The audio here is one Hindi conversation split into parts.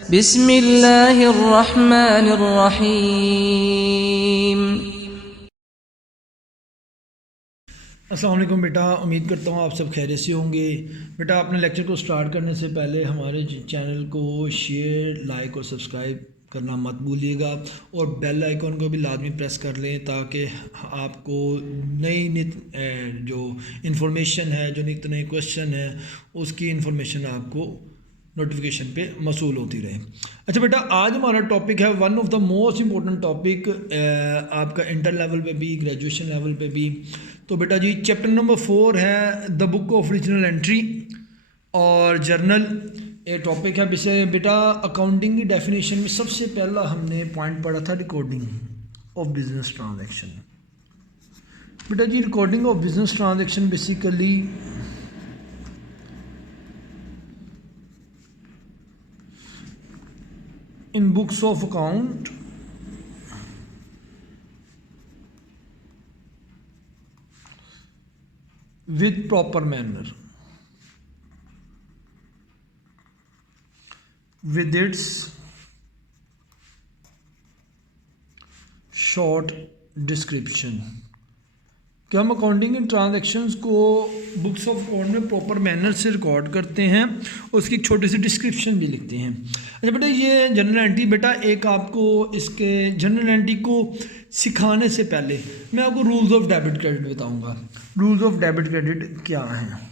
बिस्मिल्लाहिर्रहमानिर्रहीम। अस्सलाम वालेकुम बेटा, उम्मीद करता हूँ आप सब खैरियत से होंगे। बेटा अपने लेक्चर को स्टार्ट करने से पहले हमारे चैनल को शेयर, लाइक और सब्सक्राइब करना मत भूलिएगा और बेल आइकॉन को भी लाजमी प्रेस कर लें ताकि आपको नई नित जो इन्फॉर्मेशन है, जो नित नए क्वेश्चन है, उसकी इन्फॉर्मेशन आपको नोटिफिकेशन पे मसूल होती रहे। अच्छा बेटा, आज हमारा टॉपिक है one of the most important topic आपका इंटर लेवल पे भी, ग्रेजुएशन लेवल पे भी। तो बेटा जी चैप्टर नंबर 4 है the book of original entry और जर्नल। ये टॉपिक है जिसे बेटा अकाउंटिंग की डेफिनेशन में सबसे पहला हमने पॉइंट पढ़ा था रिकॉर्डिंग ऑफ बिजनेस ट्रांजैक्शन। बेटा जी recording of business transaction basically in books of account with proper manner, with its short description। कि हम अकाउंटिंग इन ट्रांजैक्शंस को बुक्स ऑफ अकाउंट में प्रॉपर मैनर से रिकॉर्ड करते हैं और उसकी एक छोटी सी डिस्क्रिप्शन भी लिखते हैं। अच्छा बेटा, ये जनरल एंट्री बेटा एक आपको इसके जनरल एंट्री को सिखाने से पहले मैं आपको रूल्स ऑफ डेबिट क्रेडिट बताऊंगा। रूल्स ऑफ डेबिट क्रेडिट क्या हैं?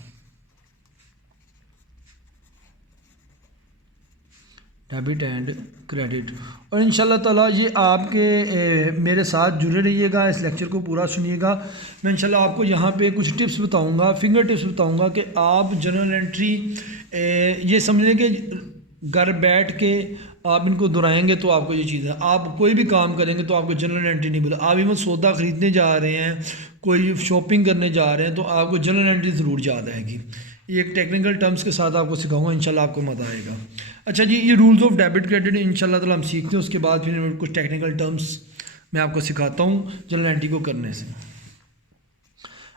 Debit and credit. और इंशाल्लाह ताला ये आपके मेरे साथ जुड़े रहिएगा, इस लेक्चर को पूरा सुनिएगा। मैं इंशाल्लाह आपको यहाँ पे कुछ टिप्स बताऊँगा, फिंगर टिप्स बताऊँगा कि आप जनरल एंट्री ये समझ लें कि घर बैठ के आप इनको दोहराएंगे तो आपको ये चीज़ है। आप कोई भी काम करेंगे तो आपको जनरल एंट्री नहीं बोला। आप इवन सौदा ख़रीदने जा रहे हैं, कोई शॉपिंग करने जा रहे हैं तो आपको जनरल एंट्री ज़रूर याद आएगी। ये एक टेक्निकल टर्म्स के साथ आपको सिखाऊंगा, इंशाल्लाह आपको मज़ा आएगा। अच्छा जी, ये रूल्स ऑफ डेबिट क्रेडिट इंशाल्लाह ताला हम सीखते हैं, उसके बाद फिर कुछ टेक्निकल टर्म्स मैं आपको सिखाता हूँ जनरल एंट्री को करने से।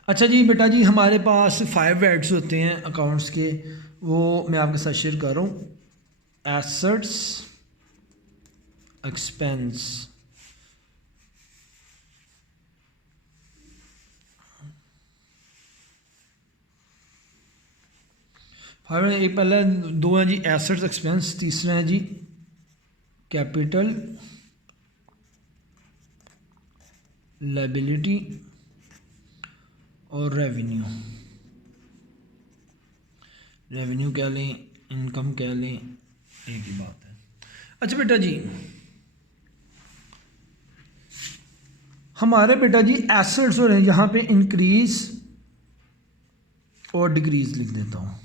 अच्छा जी बेटा जी, हमारे पास 5 हेड्स होते हैं अकाउंट्स के, वो मैं आपके साथ शेयर कर रहा हूँ। एसेट्स, एक्सपेंस, एक पहला 2 हैं जी एसेट्स एक्सपेंस, तीसरा है जी कैपिटल, लायबिलिटी और रेवेन्यू। रेवेन्यू कह लें, इनकम कह लें, एक ही बात है। अच्छा बेटा जी, हमारे बेटा जी एसेट्स हो रहे हैं, यहाँ पे इंक्रीज और डिक्रीज लिख देता हूँ।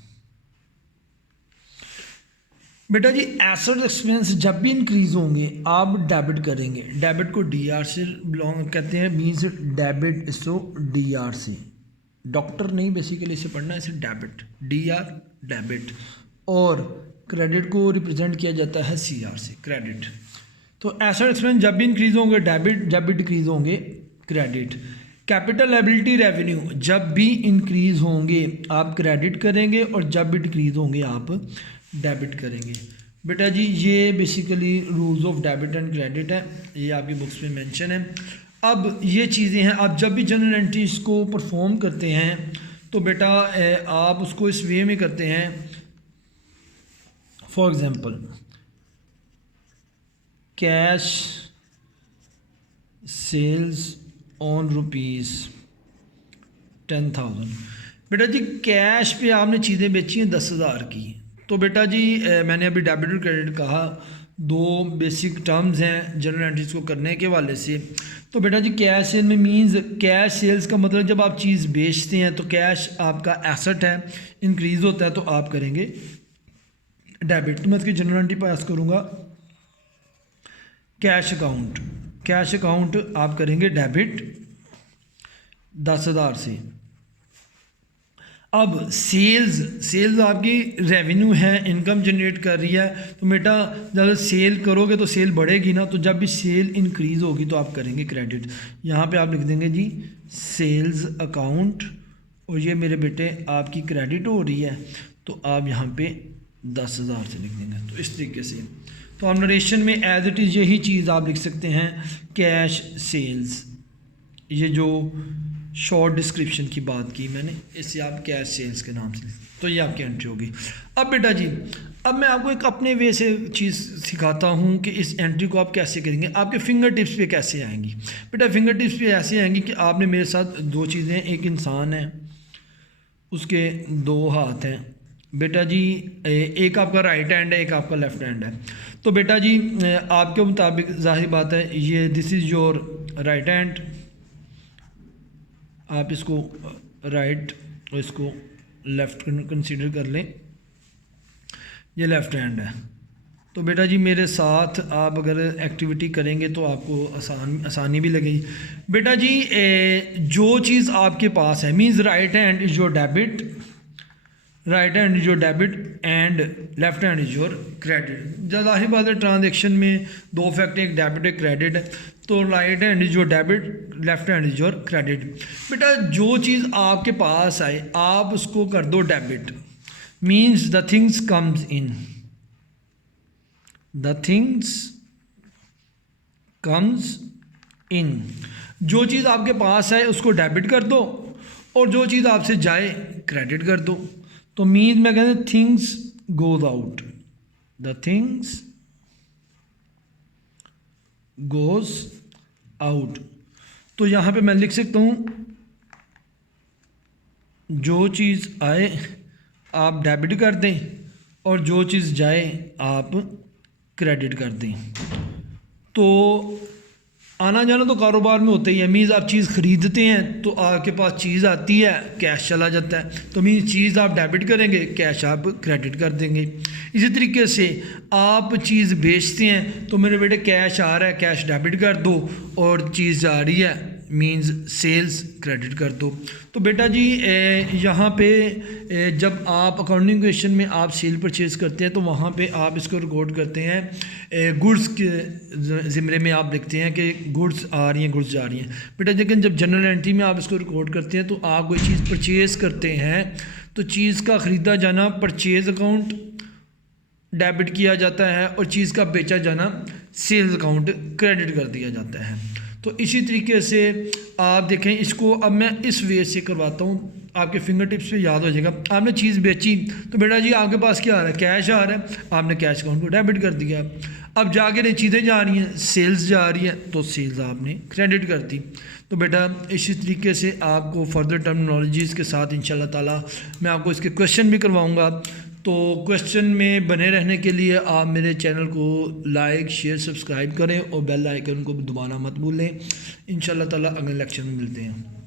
बेटा जी एसेट एक्सपेंस जब भी इंक्रीज होंगे आप डेबिट करेंगे। डेबिट को डीआर से बिलोंग कहते हैं, मीन्स डेबिट इसको डीआर से, डॉक्टर नहीं बेसिकली इसे पढ़ना है, इसे डेबिट, डीआर डेबिट। और क्रेडिट को रिप्रेजेंट किया जाता है सीआर से, क्रेडिट। तो एसेट एक्सपेंस जब भी इंक्रीज होंगे डेबिट, जब भी डिक्रीज होंगे क्रेडिट। कैपिटल लायबिलिटी रेवेन्यू जब भी इंक्रीज होंगे आप क्रेडिट करेंगे और जब भी डिक्रीज होंगे आप डेबिट करेंगे। बेटा जी ये basically rules of debit and credit है, ये आपकी बुक्स में मेंशन है। अब ये चीज़ें हैं, आप जब भी जनरल एंट्रीज को परफॉर्म करते हैं तो बेटा आप उसको इस वे में करते हैं। For example cash sales on ₹10,000। बेटा जी कैश पे आपने चीज़ें बेची हैं 10,000 की। तो बेटा जी मैंने अभी डेबिट और क्रेडिट कहा, 2 बेसिक टर्म्स हैं जनरल एंट्रीज को करने के वाले से। तो बेटा जी कैश सेल में मींस कैश सेल्स का मतलब जब आप चीज़ बेचते हैं तो कैश आपका एसेट है, इंक्रीज़ होता है तो आप करेंगे डेबिट। तो मैं इसकी जनरल एंट्री पास करूँगा। कैश अकाउंट, कैश अकाउंट आप करेंगे डेबिट 10,000 से। अब सेल्स आपकी रेवेन्यू है, इनकम जनरेट कर रही है, तो बेटा जब सेल करोगे तो सेल बढ़ेगी ना, तो जब भी सेल इंक्रीज़ होगी तो आप करेंगे क्रेडिट। यहाँ पे आप लिख देंगे जी सेल्स अकाउंट और ये मेरे बेटे आपकी क्रेडिट हो रही है तो आप यहाँ पे 10,000 से लिख देंगे। तो इस तरीके से तो आप नरेशन में एज इट इज़ यही चीज़ आप लिख सकते हैं, कैश सेल्स। ये जो शॉर्ट डिस्क्रिप्शन की बात की मैंने, इससे आप कैश सेल्स के नाम से, तो ये आपकी एंट्री होगी। अब बेटा जी, अब मैं आपको एक अपने वे से चीज़ सिखाता हूँ कि इस एंट्री को आप कैसे करेंगे, आपके फिंगर टिप्स पे कैसे आएंगी। बेटा फिंगर टिप्स पे ऐसे आएंगी कि आपने मेरे साथ दो चीज़ें, एक इंसान है, उसके दो हाथ हैं बेटा जी, एक आपका राइट हैंड है, एक आपका लेफ़्ट हैंड है। तो बेटा जी आपके मुताबिक जाहिर बात है, ये this is your right hand, आप इसको राइट और इसको लेफ़्ट कंसीडर कर लें, ये लेफ़्ट हैंड है। तो बेटा जी मेरे साथ आप अगर एक्टिविटी करेंगे तो आपको आसानी भी लगेगी। बेटा जी जो चीज़ आपके पास है, means right hand is your debit, right hand is your debit and left hand is your credit. ज़ाहिर बात है ट्रांजेक्शन में दो फैक्टर, एक डेबिट एक क्रेडिट है, तो right hand is your debit, left hand is your credit. बेटा जो चीज़ आपके पास आए आप उसको कर दो debit, means the things comes in, the things comes in. जो चीज़ आपके पास है उसको डेबिट कर दो और जो चीज़ आपसे जाए क्रेडिट कर दो। तो मीन्स मैं कहता हूँ things goes out, the things goes out. तो यहाँ पे मैं लिख सकता हूँ जो चीज़ आए आप डेबिट कर दें और जो चीज़ जाए आप क्रेडिट कर दें। तो आना जाना तो कारोबार में होता ही है, मीन्स आप चीज़ ख़रीदते हैं तो आपके पास चीज़ आती है, कैश चला जाता है, तो मीन्स चीज़ आप डेबिट करेंगे, कैश आप क्रेडिट कर देंगे। इसी तरीके से आप चीज़ बेचते हैं तो मेरे बेटे कैश आ रहा है, कैश डेबिट कर दो और चीज़ जा रही है मीन्स सेल्स क्रेडिट कर दो। तो बेटा जी यहाँ पे जब आप अकाउंटिंग क्वेश्चन में आप सेल परचेज़ करते हैं तो वहाँ पे आप इसको रिकॉर्ड करते हैं, गुड्स के ज़िम्मे में आप लिखते हैं कि गुड्स आ रही हैं गुड्स जा रही हैं। बेटा लेकिन जब जनरल एंट्री में आप इसको रिकॉर्ड करते हैं तो आप कोई चीज़ परचेज़ करते हैं तो चीज़ का ख़रीदा जाना परचेज़ अकाउंट डेबिट किया जाता है और चीज़ का बेचा जाना सेल्स अकाउंट क्रेडिट कर दिया जाता है। तो इसी तरीके से आप देखें इसको, अब मैं इस वे से करवाता हूँ, आपके फिंगर टिप्स पे याद हो जाएगा। आपने चीज़ बेची तो बेटा जी आपके पास क्या आ रहा है, कैश आ रहा है, आपने कैश अकाउंट को डेबिट कर दिया। अब जाके चीज़ें जा रही हैं, सेल्स जा रही है तो सेल्स आपने क्रेडिट कर दी। तो बेटा इसी तरीके से आपको फर्दर टर्मिनोलॉजीज़ के साथ इंशाल्लाह ताला मैं आपको इसके क्वेश्चन भी करवाऊँगा। तो क्वेश्चन में बने रहने के लिए आप मेरे चैनल को लाइक शेयर सब्सक्राइब करें और बेल आइकन को दबाना मत भूलें। इंशाल्लाह ताला अगले लेक्चर में मिलते हैं।